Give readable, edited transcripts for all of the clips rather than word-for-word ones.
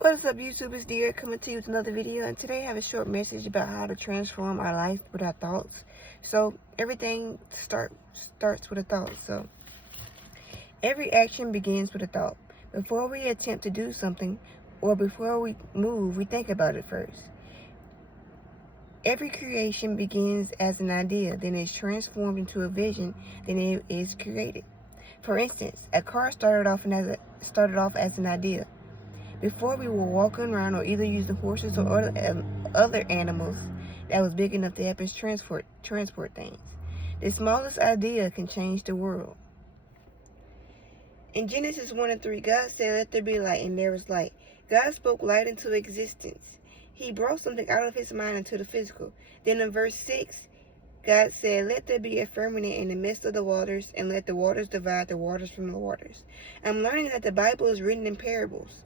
What is up, YouTube? It's Dear coming to you with another video, and today I have a short message about how to transform our life with our thoughts. So everything starts with a thought. So every action begins with a thought. Before we attempt to do something or before we move, we think about it first. Every creation begins as an idea, then is transformed into a vision, then it is created. For instance, a car started off as an idea. Before we were walking around or either using horses or other animals that was big enough to help us transport things. The smallest idea can change the world. In Genesis 1 and 3, God said, "Let there be light," and there was light. God spoke light into existence. He brought something out of his mind into the physical. Then in verse 6, God said, "Let there be a firmament in the midst of the waters, and let the waters divide the waters from the waters." I'm learning that the Bible is written in parables.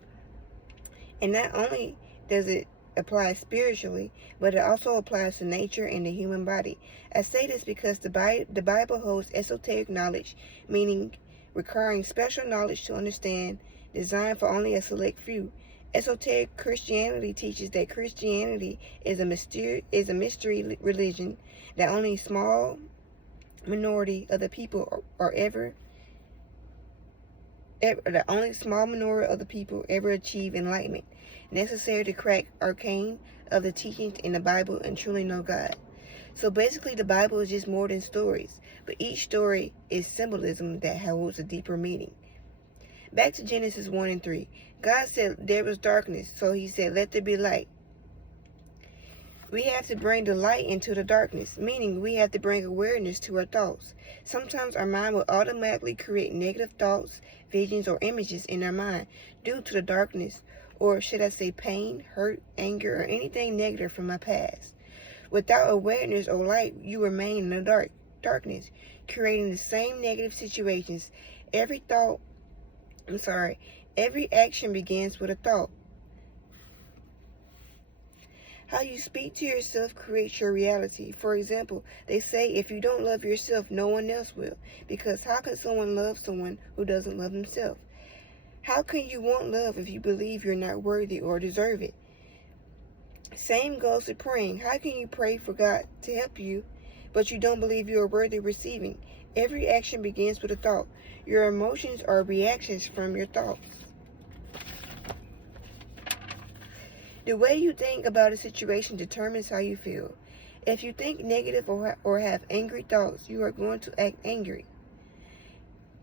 And not only does it apply spiritually, but it also applies to nature and the human body. I say this because the Bible holds esoteric knowledge, meaning requiring special knowledge to understand, designed for only a select few. Esoteric Christianity teaches that Christianity is a mystery religion that only small minority of the people ever achieve enlightenment, necessary to crack arcane of the teachings in the Bible and truly know God. So basically, the Bible is just more than stories, but each story is symbolism that holds a deeper meaning. Back to Genesis 1 and 3. God said there was darkness, so he said, "Let there be light." We have to bring the light into the darkness, meaning we have to bring awareness to our thoughts. Sometimes our mind will automatically create negative thoughts, visions, or images in our mind due to the darkness, or should I say pain, hurt, anger, or anything negative from our past. Without awareness or light, you remain in the darkness, creating the same negative situations. Every action begins with a thought. How you speak to yourself creates your reality. For example, they say if you don't love yourself, no one else will. Because how can someone love someone who doesn't love himself? How can you want love if you believe you're not worthy or deserve it? Same goes to praying. How can you pray for God to help you, but you don't believe you are worthy of receiving? Every action begins with a thought. Your emotions are reactions from your thoughts. The way you think about a situation determines how you feel. If you think negative or have angry thoughts, you are going to act angry.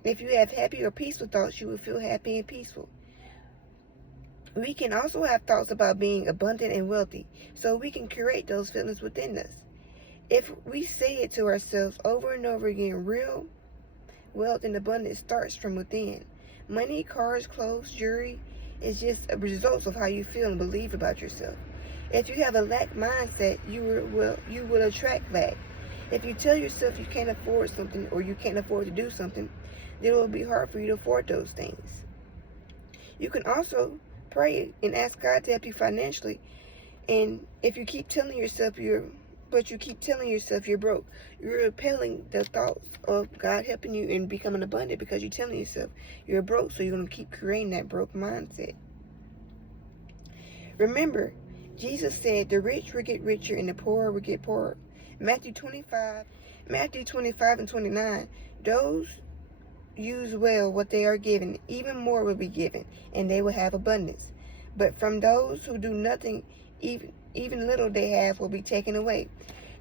If you have happy or peaceful thoughts, you will feel happy and peaceful. We can also have thoughts about being abundant and wealthy, so we can create those feelings within us. If we say it to ourselves over and over again, real wealth and abundance starts from within. Money, cars, clothes, jewelry is just a result of how you feel and believe about yourself. If you have a lack mindset, you will attract lack. If you tell yourself you can't afford something or you can't afford to do something, then it will be hard for you to afford those things. You can also pray and ask God to help you financially. And if you keep telling yourself you're broke, you're repelling the thoughts of God helping you and becoming abundant because you're telling yourself you're broke, so you're going to keep creating that broke mindset. Remember, Jesus said the rich will get richer and the poor will get poorer. Matthew 25 and 29, those use well what they are given, even more will be given, and they will have abundance. But from those who do nothing, even little they have will be taken away.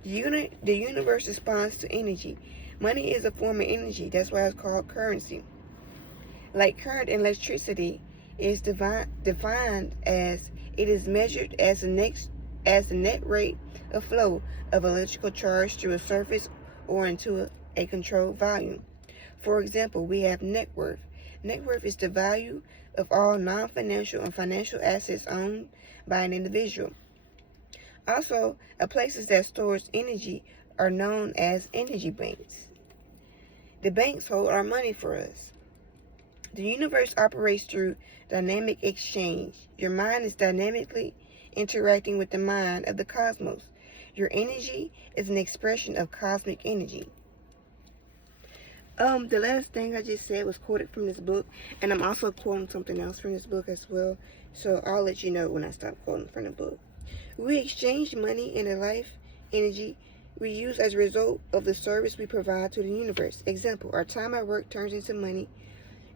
The universe responds to energy. Money is a form of energy. That's why it's called currency. Like current and electricity is defined as it is measured as the net rate of flow of electrical charge through a surface or into a controlled volume. For example, we have net worth. Net worth is the value of all non-financial and financial assets owned by an individual. Also, places that stores energy are known as energy banks. The banks hold our money for us. The universe operates through dynamic exchange. Your mind is dynamically interacting with the mind of the cosmos. Your energy is an expression of cosmic energy. The last thing I just said was quoted from this book, and I'm also quoting something else from this book as well. So I'll let you know when I stop quoting from the book. We exchange money and the life energy we use as a result of the service we provide to the universe. Example, our time at work turns into money.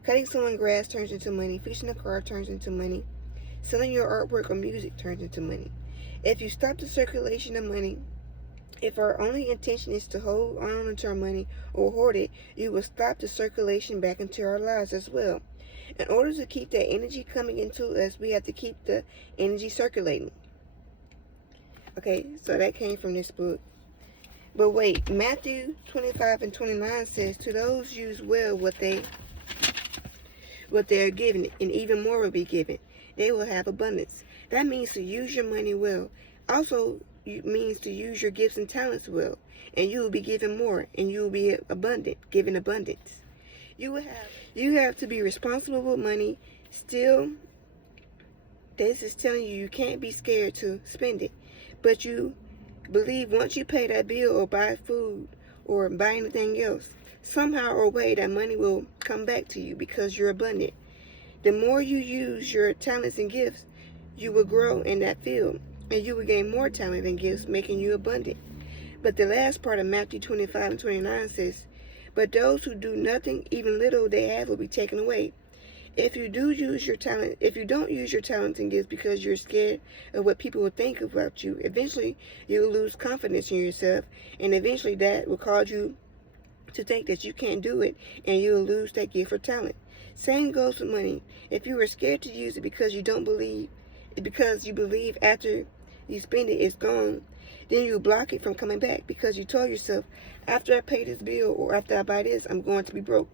Cutting someone's grass turns into money. Fixing a car turns into money. Selling your artwork or music turns into money. If you stop the circulation of money, if our only intention is to hold on to our money or hoard it, you will stop the circulation back into our lives as well. In order to keep that energy coming into us, we have to keep the energy circulating. Okay, so that came from this book. But wait, Matthew 25 and 29 says, to those use well what they are given, and even more will be given. They will have abundance. That means to use your money well. Also means to use your gifts and talents well, and you will be given more, and you will be abundant, given abundance. You have to be responsible with money. Still, this is telling you can't be scared to spend it, but you believe once you pay that bill or buy food or buy anything else, somehow or way that money will come back to you because you're abundant. The more you use your talents and gifts, you will grow in that field, and you will gain more talent and gifts, making you abundant. But the last part of Matthew 25 and 29 says, but those who do nothing, even little they have, will be taken away. If you don't use your talents and gifts because you're scared of what people will think about you, eventually you will lose confidence in yourself, and eventually that will cause you to think that you can't do it, and you will lose that gift or talent. Same goes with money. If you are scared to use it because you believe after you spend it, it's gone, then you block it from coming back because you told yourself, after I pay this bill or after I buy this, I'm going to be broke.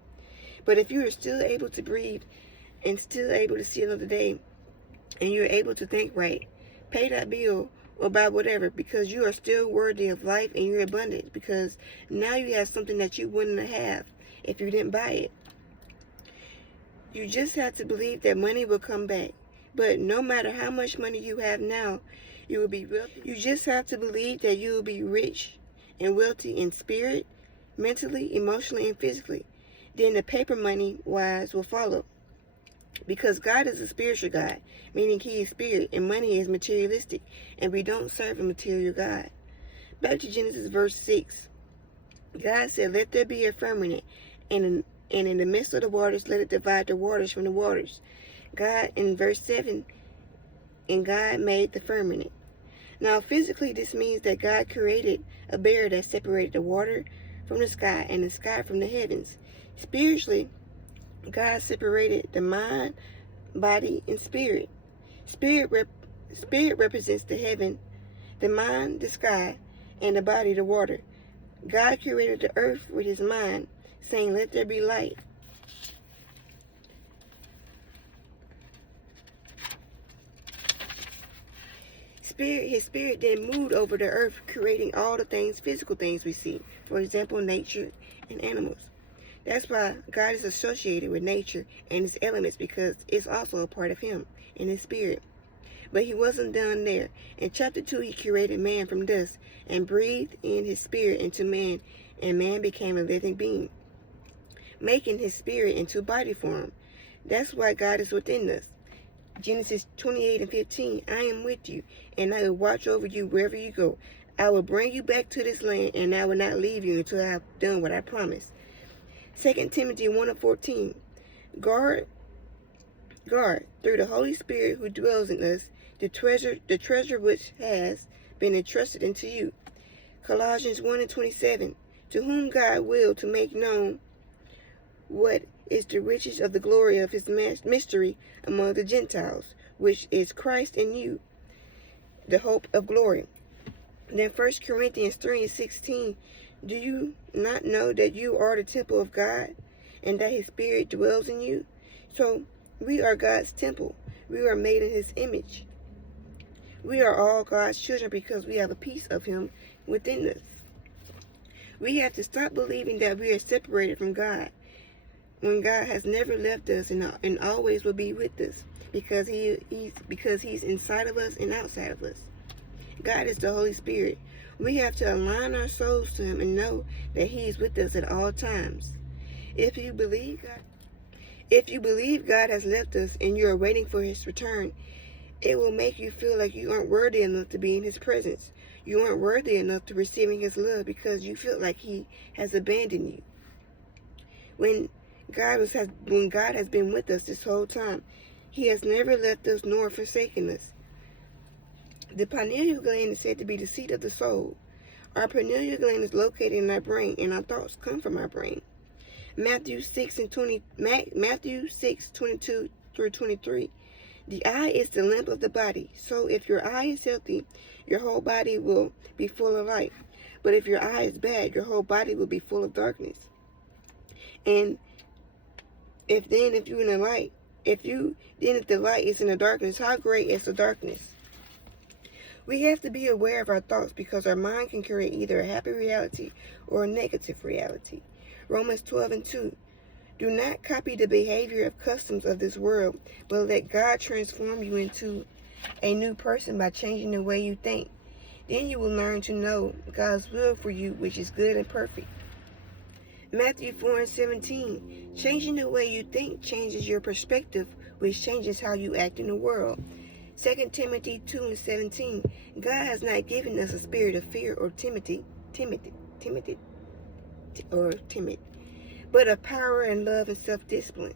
But if you are still able to breathe and still able to see another day, and you're able to think right, pay that bill or buy whatever, because you are still worthy of life and you're abundant, because now you have something that you wouldn't have if you didn't buy it. You just have to believe that money will come back. But no matter how much money you have now, you will be wealthy. You just have to believe that you will be rich and wealthy in spirit, mentally, emotionally, and physically. Then the paper money wise will follow. Because God is a spiritual God, meaning He is spirit, and money is materialistic, and we don't serve a material God. Back to Genesis verse 6. God said, let there be a firmament, and in the midst of the waters, let it divide the waters from the waters. God, in verse 7, and God made the firmament. Now, physically, this means that God created a barrier that separated the water from the sky and the sky from the heavens. Spiritually, God separated the mind, body, and spirit. Spirit represents the heaven, the mind, the sky, and the body, the water. God created the earth with His mind, saying, let there be light. His spirit then moved over the earth, creating all the things, physical things we see. For example, nature and animals. That's why God is associated with nature and its elements, because it's also a part of Him and His spirit. But He wasn't done there. In chapter 2, He created man from dust and breathed in His spirit into man, and man became a living being, making his spirit into body form. That's why God is within us. Genesis 28 and 15, I am with you, and I will watch over you wherever you go. I will bring you back to this land, and I will not leave you until I have done what I promised. 2 Timothy 1 and 14, guard through the Holy Spirit who dwells in us, the treasure which has been entrusted unto you. Colossians 1 and 27, to whom God willed to make known what is the riches of the glory of His mystery among the Gentiles, which is Christ in you, the hope of glory. Then 1 Corinthians 3 and 16, do you not know that you are the temple of God, and that His Spirit dwells in you? So we are God's temple. We are made in His image. We are all God's children because we have a piece of Him within us. We have to stop believing that we are separated from God, when God has never left us and always will be with us, because He's inside of us and outside of us. God is the Holy Spirit. We have to align our souls to Him and know that He is with us at all times. If you believe God has left us and you are waiting for his return, it will make you feel like you aren't worthy enough to be in his presence. You aren't worthy enough to receiving his love because you feel like he has abandoned you. When God has been with us this whole time, he has never left us nor forsaken us. The pineal gland is said to be the seat of the soul. Our pineal gland is located in our brain, and our thoughts come from our brain. Matthew 6:22 through 23. The eye is the lamp of the body. So if your eye is healthy, your whole body will be full of light. But if your eye is bad, your whole body will be full of darkness. And if you're in the light, if the light is in the darkness, how great is the darkness? We have to be aware of our thoughts because our mind can create either a happy reality or a negative reality. Romans 12:2. Do not copy the behavior of customs of this world, but let God transform you into a new person by changing the way you think. Then you will learn to know God's will for you, which is good and perfect. Matthew 4:17. Changing the way you think changes your perspective, which changes how you act in the world. 2 Timothy 2:17. God has not given us a spirit of fear or timid, but of power and love and self-discipline.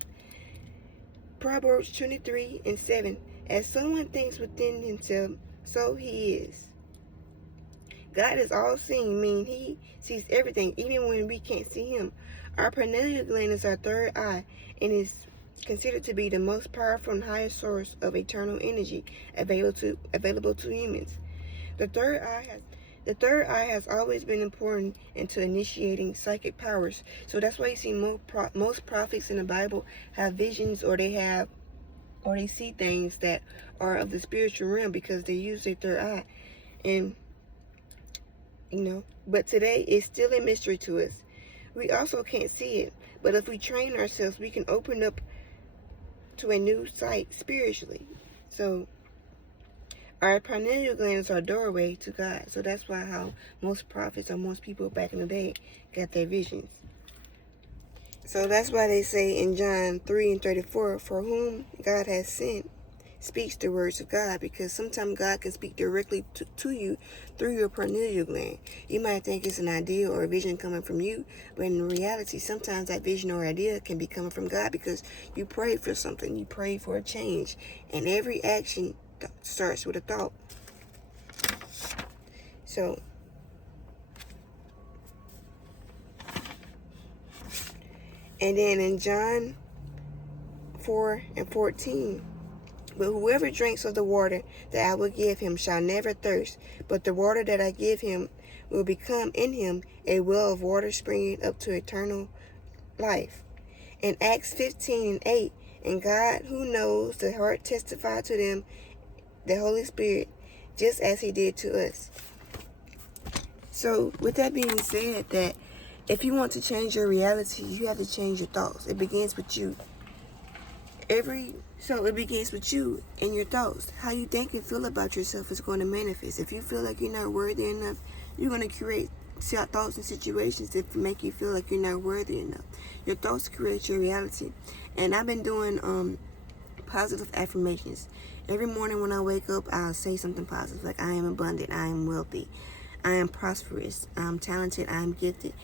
Proverbs 23:7. As someone thinks within himself, so he is. God is all-seeing, meaning he sees everything, even when we can't see him. Our pineal gland is our third eye and is considered to be the most powerful and highest source of eternal energy available to humans. The third eye has always been important into initiating psychic powers. So that's why you see most prophets in the Bible have visions, or they see things that are of the spiritual realm because they use their third eye. And but today it's still a mystery to us. We also can't see it, but if we train ourselves, we can open up to a new sight spiritually. So our pineal gland is our doorway to God. So that's why how most prophets or most people back in the day got their visions. So that's why they say in John 3:34, for whom God has sent speaks the words of God, because sometimes God can speak directly to you through your pineal gland. You might think it's an idea or a vision coming from you, but in reality, sometimes that vision or idea can be coming from God because you prayed for something, you prayed for a change, and every action starts with a thought. So, and then in John 4:14, but whoever drinks of the water that I will give him shall never thirst, but the water that I give him will become in him a well of water springing up to eternal life. In Acts 15:8, and God who knows the heart testified to them the Holy Spirit, just as he did to us. So with that being said, that if you want to change your reality, you have to change your thoughts. It begins with you. It begins with you and your thoughts. How you think and feel about yourself is going to manifest. If you feel like you're not worthy enough, you're going to create thoughts and situations that make you feel like you're not worthy enough. Your thoughts create your reality. And I've been doing positive affirmations. Every morning when I wake up, I'll say something positive, like I am abundant, I am wealthy, I am prosperous, I'm talented, I am gifted.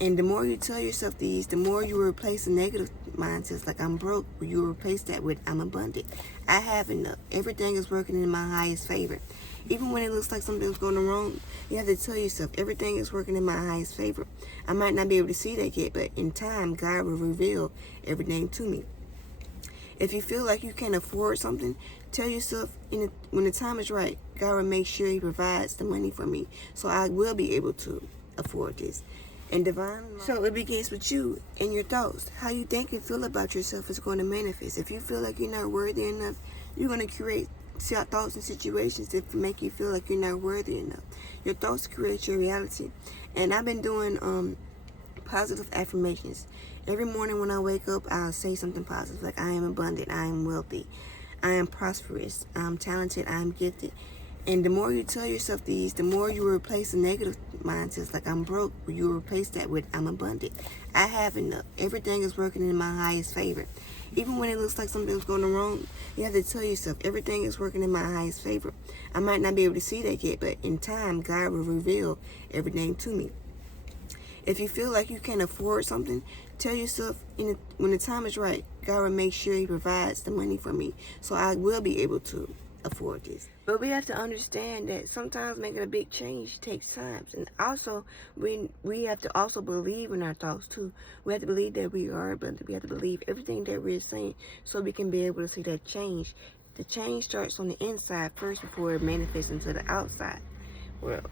And the more you tell yourself these, the more you replace the negative mindsets, like I'm broke, you replace that with I'm abundant, I have enough, everything is working in my highest favor. Even when it looks like something's going wrong, you have to tell yourself everything is working in my highest favor. I might not be able to see that yet, but in time, God will reveal everything to me. If you feel like you can't afford something, tell yourself when the time is right, God will make sure he provides the money for me, so I will be able to afford this. And so it begins with you and your thoughts. How you think and feel about yourself is going to manifest. If you feel like you're not worthy enough, you're going to create thoughts and situations that make you feel like you're not worthy enough. Your thoughts create your reality. And I've been doing positive affirmations. Every morning when I wake up, I'll say something positive, like I am abundant, I am wealthy, I am prosperous, I'm talented, I am gifted. And the more you tell yourself these, the more you replace the negative mindsets like I'm broke. You replace that with I'm abundant. I have enough. Everything is working in my highest favor. Even when it looks like something's going wrong, you have to tell yourself everything is working in my highest favor. I might not be able to see that yet, but in time, God will reveal everything to me. If you feel like you can't afford something, tell yourself when the time is right, God will make sure He provides the money for me so I will be able to afford this. But we have to understand that sometimes making a big change takes time. And also, we have to also believe in our thoughts too. We have to believe that we are abundant. We have to believe everything that we're saying so we can be able to see that change. The change starts on the inside first before it manifests into the outside world.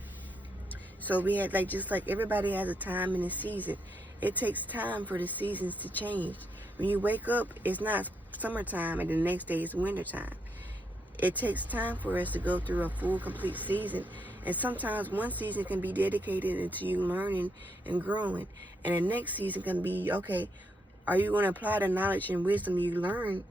So we had just like everybody has a time and a season. It takes time for the seasons to change. When you wake up, it's not summertime and the next day is wintertime. It takes time for us to go through a full, complete season. And sometimes one season can be dedicated into you learning and growing. And the next season can be, okay, are you going to apply the knowledge and wisdom you learned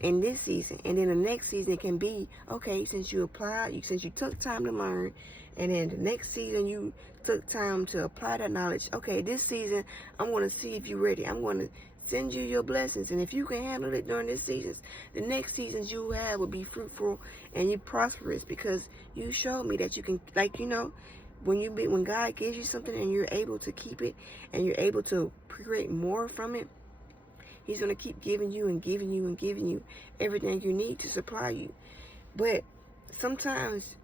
in this season? And then the next season it can be, okay, since you took time to learn, and then the next season you took time to apply that knowledge, okay, this season I'm going to see if you're ready. I'm going to send you your blessings, and if you can handle it during this season, the next seasons you have will be fruitful and you prosperous, because you showed me that you can, when God gives you something and you're able to keep it and you're able to create more from it, He's going to keep giving you and giving you and giving you everything you need to supply you. But sometimes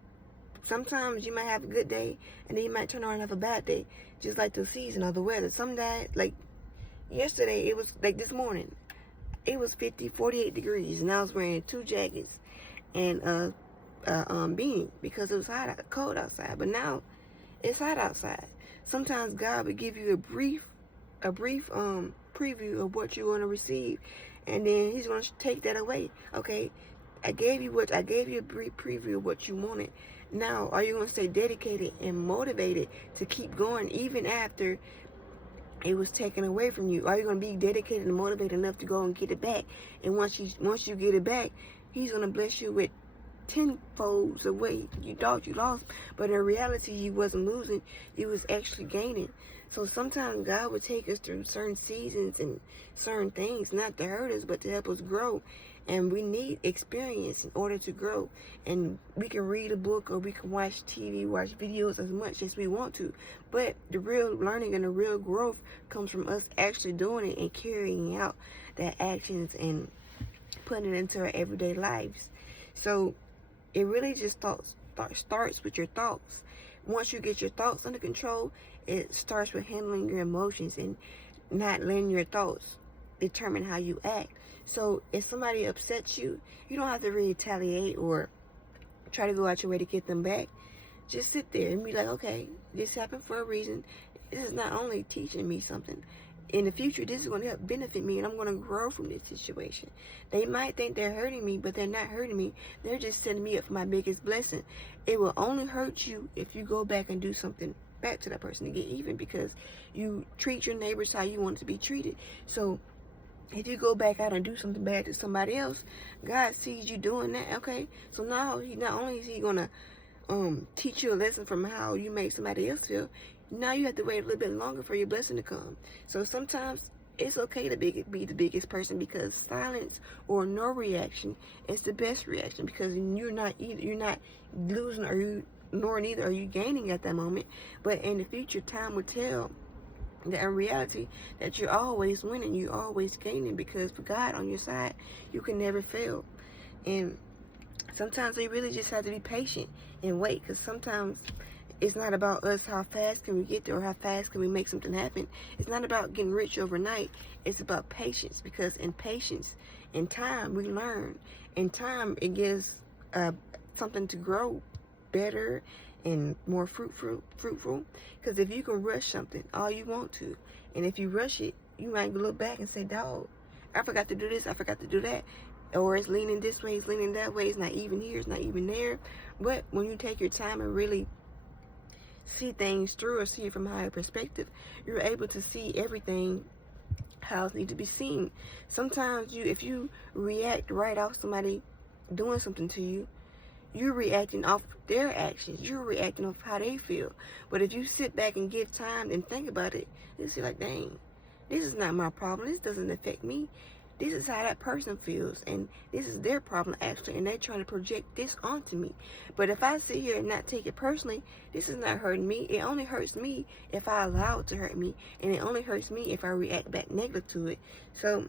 you might have a good day, and then you might turn around and have a bad day, just like the season or the weather. Some days, like yesterday, it was like this morning, it was 48 degrees, and I was wearing 2 jackets and a beanie because it was cold outside. But now it's hot outside. Sometimes God will give you a brief preview of what you're going to receive, and then He's going to take that away. Okay, I gave you a brief preview of what you wanted. Now, are you going to stay dedicated and motivated to keep going even after it was taken away from you? Are you going to be dedicated and motivated enough to go and get it back? And once you get it back, He's going to bless you with tenfolds of what you thought you lost, but in reality you wasn't losing, you was actually gaining. So sometimes God would take us through certain seasons and certain things, not to hurt us, but to help us grow. And we need experience in order to grow. And we can read a book, or we can watch TV, watch videos as much as we want to, but the real learning and the real growth comes from us actually doing it and carrying out that actions and putting it into our everyday lives. So it really just starts with your thoughts. Once you get your thoughts under control, it starts with handling your emotions and not letting your thoughts determine how you act. So if somebody upsets you, you don't have to retaliate or try to go out your way to get them back. Just sit there and be like, okay, this happened for a reason. This is not only teaching me something. In the future, this is going to help benefit me, and I'm going to grow from this situation. They might think they're hurting me, but they're not hurting me. They're just setting me up for my biggest blessing. It will only hurt you if you go back and do something back to that person to get even, because you treat your neighbors how you want to be treated. So if you go back out and do something bad to somebody else, God sees you doing that, okay? So now not only is He going to teach you a lesson from how you make somebody else feel, now you have to wait a little bit longer for your blessing to come. So sometimes it's okay to be the biggest person, because silence or no reaction is the best reaction, because you're not losing nor neither are you gaining at that moment. But in the future, time will tell that in reality that you're always winning, you're always gaining, because with God on your side, you can never fail. And sometimes you really just have to be patient and wait, because sometimes it's not about us, how fast can we get there, or how fast can we make something happen. It's not about getting rich overnight. It's about patience, because in patience, in time, we learn. In time, it gives something to grow better and more fruitful. Because if you can rush something all you want to, and if you rush it, you might look back and say, dog, I forgot to do this, I forgot to do that. Or it's leaning this way, it's leaning that way, it's not even here, it's not even there. But when you take your time and really see things through, or see it from a higher perspective, you're able to see everything how it needs to be seen. Sometimes if you react right off somebody doing something to you, you're reacting off their actions. You're reacting off how they feel. But if you sit back and give time and think about it, you'll see like, dang, this is not my problem. This doesn't affect me. This is how that person feels, and this is their problem actually, and they're trying to project this onto me. But if I sit here and not take it personally, this is not hurting me. It only hurts me if I allow it to hurt me, and it only hurts me if I react back negative to it. So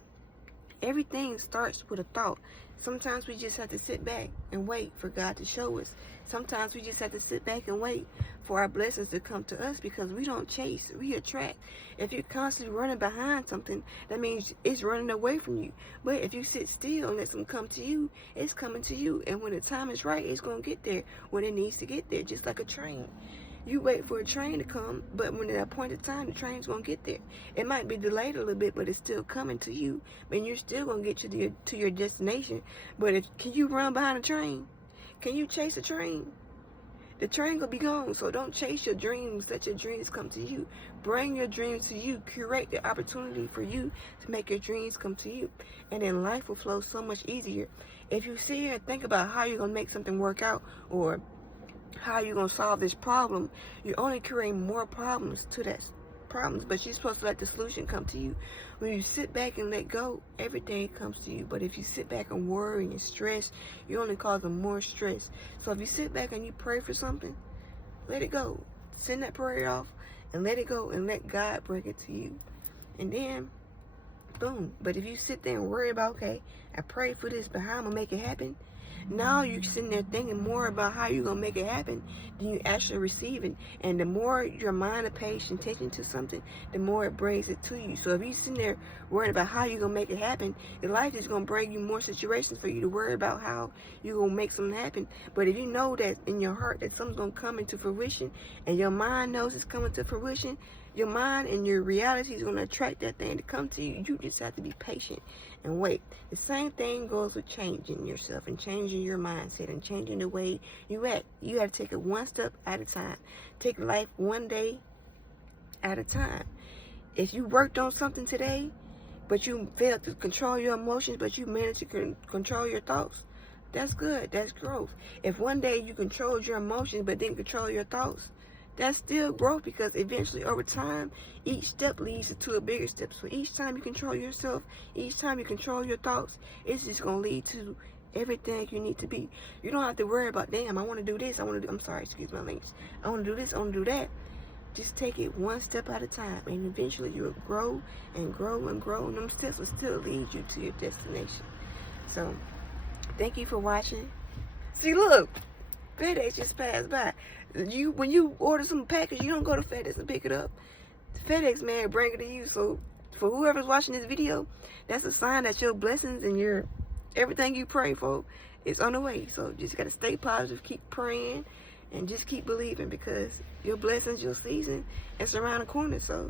everything starts with a thought. Sometimes we just have to sit back and wait for God to show us. Sometimes we just have to sit back and wait for our blessings to come to us, because we don't chase, we attract. If you're constantly running behind something, that means it's running away from you. But if you sit still and let something come to you, it's coming to you. And when the time is right, it's going to get there when it needs to get there, just like a train. You wait for a train to come, but when at a appointed time, the train's going to get there. It might be delayed a little bit, but it's still coming to you. And you're still going to get to your destination. But can you run behind a train? Can you chase a train? The train will be gone. So don't chase your dreams. Let your dreams come to you. Bring your dreams to you. Curate the opportunity for you to make your dreams come to you. And then life will flow so much easier. If you sit here and think about how you're going to make something work out, or how you're going to solve this problem, you're only creating more problems to that problems. But you're supposed to let the solution come to you. When you sit back and let go, everything comes to you. But if you sit back and worry and stress, you're only causing more stress. So if you sit back and you pray for something, let it go. Send that prayer off and let it go, and let God bring it to you. And then boom. But if you sit there and worry about, okay, I prayed for this, but how I'm going to make it happen? Now you're sitting there thinking more about how you're going to make it happen than you actually receiving. And the more your mind pays attention to something, the more it brings it to you. So if you're sitting there worrying about how you're going to make it happen, your life is going to bring you more situations for you to worry about how you're going to make something happen. But if you know that in your heart that something's going to come into fruition, and your mind knows it's coming to fruition, your mind and your reality is going to attract that thing to come to you. You just have to be patient and wait. The same thing goes with changing yourself and changing your mindset and changing the way you act. You have to take it one step at a time. Take life one day at a time. If you worked on something today, but you failed to control your emotions, but you managed to control your thoughts, that's good. That's growth. If one day you controlled your emotions but didn't control your thoughts, that's still growth, because eventually over time, each step leads to a bigger step. So each time you control yourself, each time you control your thoughts, it's just going to lead to everything you need to be. You don't have to worry about, damn, I want to do this. I'm sorry, excuse my language. I want to do this. I want to do that. Just take it one step at a time, and eventually you will grow and grow and grow, and them steps will still lead you to your destination. So thank you for watching. See, look, FedEx just passed by. When you order some package, you don't go to FedEx and pick it up. The FedEx man bring it to you. So for whoever's watching this video, that's a sign that your blessings and your everything you pray for is on the way. So just gotta stay positive, keep praying, and just keep believing, because your blessings, your season, it's around the corner. So